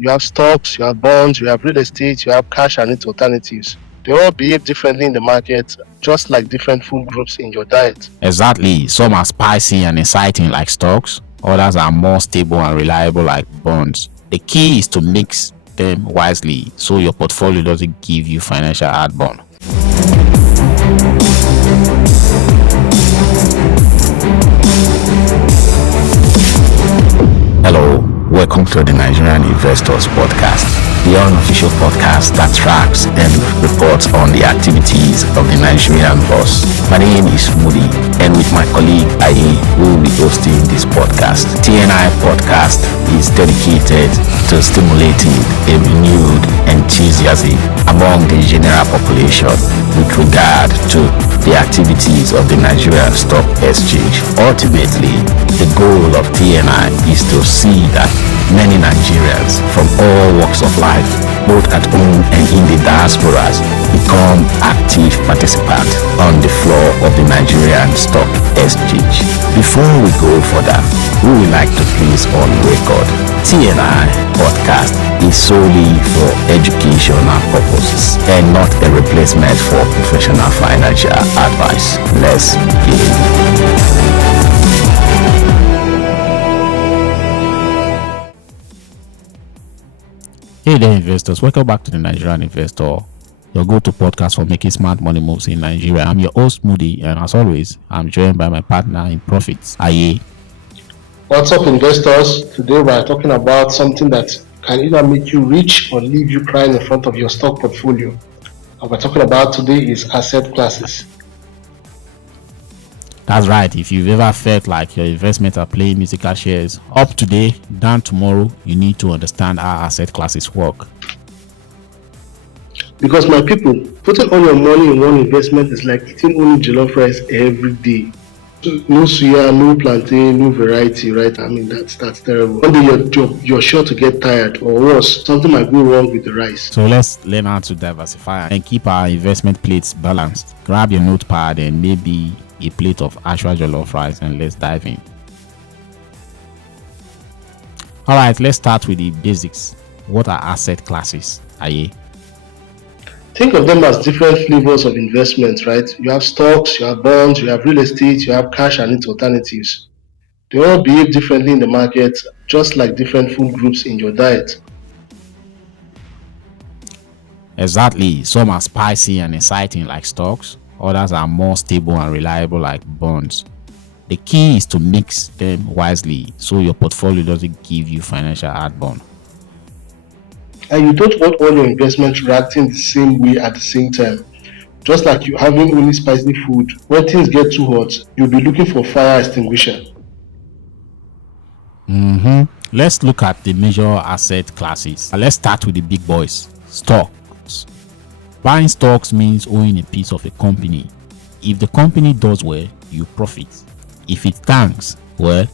you have stocks, you have bonds, you have real estate, you have cash and its alternatives. They all behave differently in the market, just like different food groups in your diet. Exactly. Some are spicy and exciting like stocks, others are more stable and reliable like bonds. The key is to mix them wisely so your portfolio doesn't give you financial heartburn. Hello, welcome to the Nigerian Investors podcast, the unofficial podcast that tracks and reports on the activities of the Nigerian boss. My name is Mudi, and with my colleague Aye, we will be hosting this podcast. TNI podcast is dedicated to stimulating a renewed enthusiasm among the general population with regard to the activities of the Nigerian Stock Exchange. Ultimately, the goal of TNI is to see that many Nigerians from all walks of life, both at home and in the diasporas, become active participants on the floor of the Nigerian Stock Exchange. Before we go further, we would like to place on record TNI podcast is solely for educational purposes and not a replacement for professional financial advice. Let's begin. Hey there, investors. Welcome back to the Nigerian Investor, your go-to podcast for making smart money moves in Nigeria. I'm your host, Mudi, and as always, I'm joined by my partner in profits, Aye. What's up, investors? Today we are talking about something that can either make you rich or leave you crying in front of your stock portfolio. What we're talking about today is asset classes. That's right. If you've ever felt like your investments are playing musical chairs, up today, down tomorrow, you need to understand how asset classes work. Because my people, putting all your money in one investment is like eating only jollof rice every day. No suya, no plantain, no variety, right? I mean, that's terrible. One day you're sure to get tired, or worse, something might go wrong with the rice. So let's learn how to diversify and keep our investment plates balanced. Grab your notepad and maybe a plate of actual jollof rice, and let's dive in. All right, let's start with the basics. What are asset classes? Aye. Think of them as different flavors of investments, right? You have stocks, you have bonds, you have real estate, you have cash and its alternatives. They all behave differently in the market, just like different food groups in your diet. Exactly. Some are spicy and exciting like stocks, others are more stable and reliable like bonds. The key is to mix them wisely so your portfolio doesn't give you financial heartburn. And you don't want all your investments reacting the same way at the same time. Just like you having only spicy food, when things get too hot, you'll be looking for fire extinguisher. Let's look at the major asset classes. Let's start with the big boys. Stocks. Buying stocks means owning a piece of a company. If the company does well, you profit. If it tanks, well,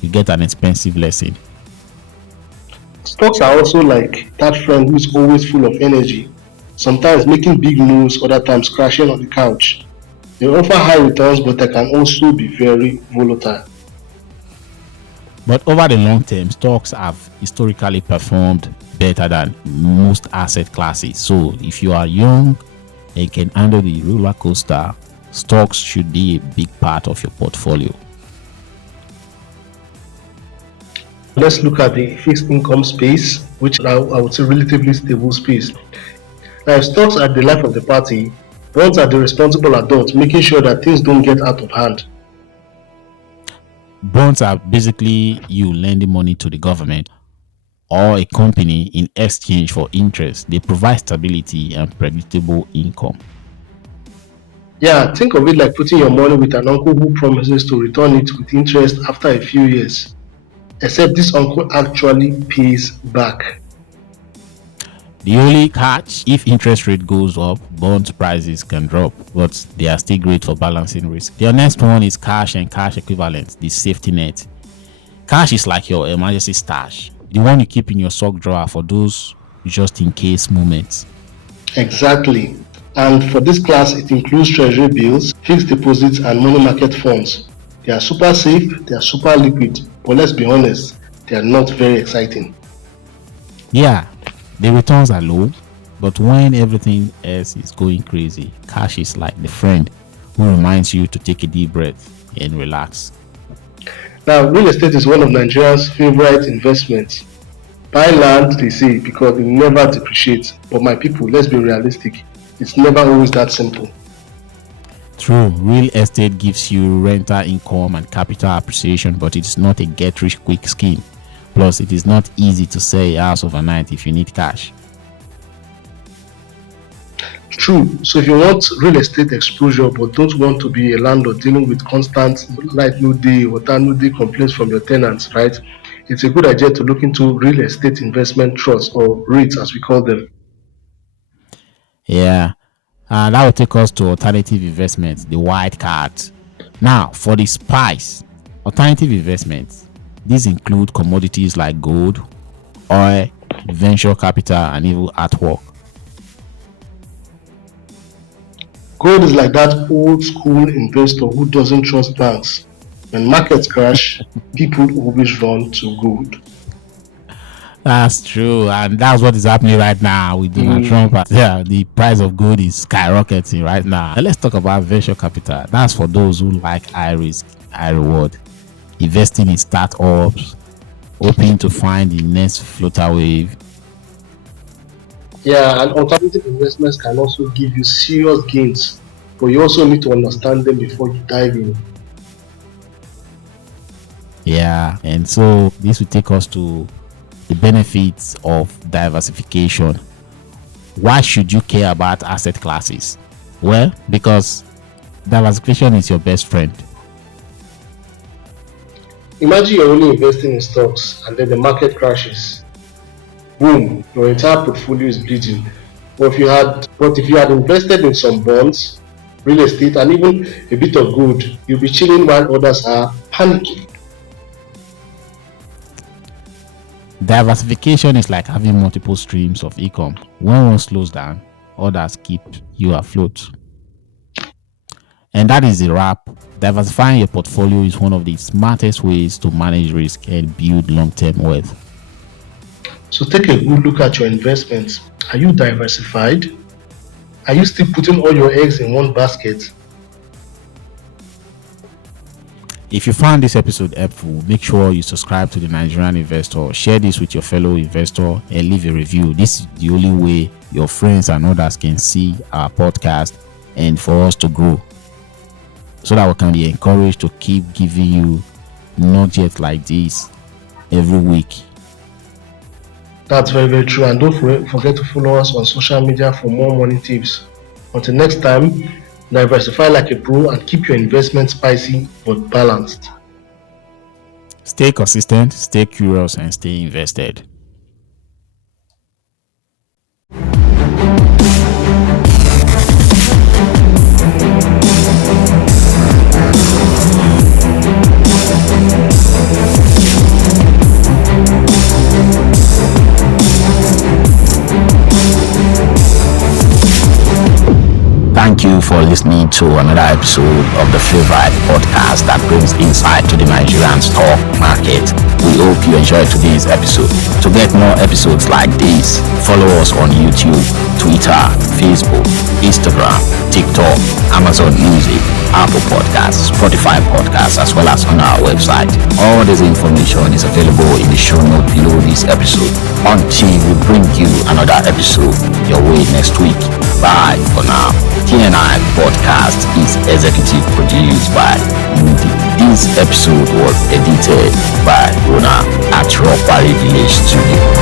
you get an expensive lesson. Stocks are also like that friend who is always full of energy, sometimes making big moves, other times crashing on the couch. They offer high returns, but they can also be very volatile. But over the long term, stocks have historically performed better than most asset classes. So if you are young and can handle the roller coaster, stocks should be a big part of your portfolio. Let's look at the fixed income space, which I would say relatively stable space. Now, if stocks are the life of the party, bonds are the responsible adults, making sure that things don't get out of hand. Bonds are basically you lending money to the government or a company in exchange for interest. They provide stability and predictable income. Yeah, think of it like putting your money with an uncle who promises to return it with interest after a few years. Except this uncle actually pays back. The only catch, if interest rate goes up, bond prices can drop, but they are still great for balancing risk. The next one is cash and cash equivalents, the safety net. Cash is like your emergency stash, the one you keep in your sock drawer for those just in case moments. Exactly. And for this class, it includes treasury bills, fixed deposits, and money market funds. They are super safe, they are super liquid, but let's be honest, they are not very exciting. Yeah, the returns are low, but when everything else is going crazy, cash is like the friend who reminds you to take a deep breath and relax. Now, real estate is one of Nigeria's favorite investments. Buy land, they say, because it never depreciates. But my people, let's be realistic. It's never always that simple. True, real estate gives you rental income and capital appreciation, but it's not a get rich quick scheme. Plus, it is not easy to sell a house overnight if you need cash. True. So if you want real estate exposure but don't want to be a landlord dealing with constant light no day, water no day complaints from your tenants, right? It's a good idea to look into real estate investment trusts or REITs as we call them. Yeah, that will take us to alternative investments, the white cards. Now, for the spice, alternative investments, these include commodities like gold, oil, venture capital, and even artwork. Gold is like that old school investor who doesn't trust banks. When markets crash, people always run to gold. That's true, and that's what is happening right now with Donald Trump. Yeah, the price of gold is skyrocketing right now. And let's talk about venture capital. That's for those who like high risk, high reward, investing in startups, hoping to find the next floater wave. Yeah, and alternative investments can also give you serious gains, but you also need to understand them before you dive in. Yeah, and so this will take us to the benefits of diversification. Why should you care about asset classes? Well, because diversification is your best friend. Imagine you're only investing in stocks and then the market crashes. Boom, your entire portfolio is bleeding. But if you had invested in some bonds, real estate, and even a bit of gold, you'll be chilling while others are panicking. Diversification is like having multiple streams of income. When one slows down, others keep you afloat. And that is the wrap. Diversifying your portfolio is one of the smartest ways to manage risk and build long-term wealth. So take a good look at your investments. Are you diversified? Are you still putting all your eggs in one basket? If you found this episode helpful, make sure you subscribe to the Nigerian Investor, share this with your fellow investor, and leave a review. This is the only way your friends and others can see our podcast and for us to grow, so that we can be encouraged to keep giving you nuggets like this every week. That's very, very true. And don't forget to follow us on social media for more money tips. Until next time, diversify like a pro and keep your investment spicy but balanced. Stay consistent, stay curious, and stay invested. Thank you for listening to another episode of the favorite podcast that brings insight to the Nigerian stock market. We hope you enjoyed today's episode. To get more episodes like this, follow us on YouTube, Twitter, Facebook, Instagram, TikTok, Amazon Music, Apple Podcasts, Spotify Podcasts, as well as on our website. All this information is available in the show note below this episode. Until we bring you another episode your way next week. Bye for now. T&I podcast is executive produced by Mudi. This episode was edited by Rona at Rock Valley Village Studio.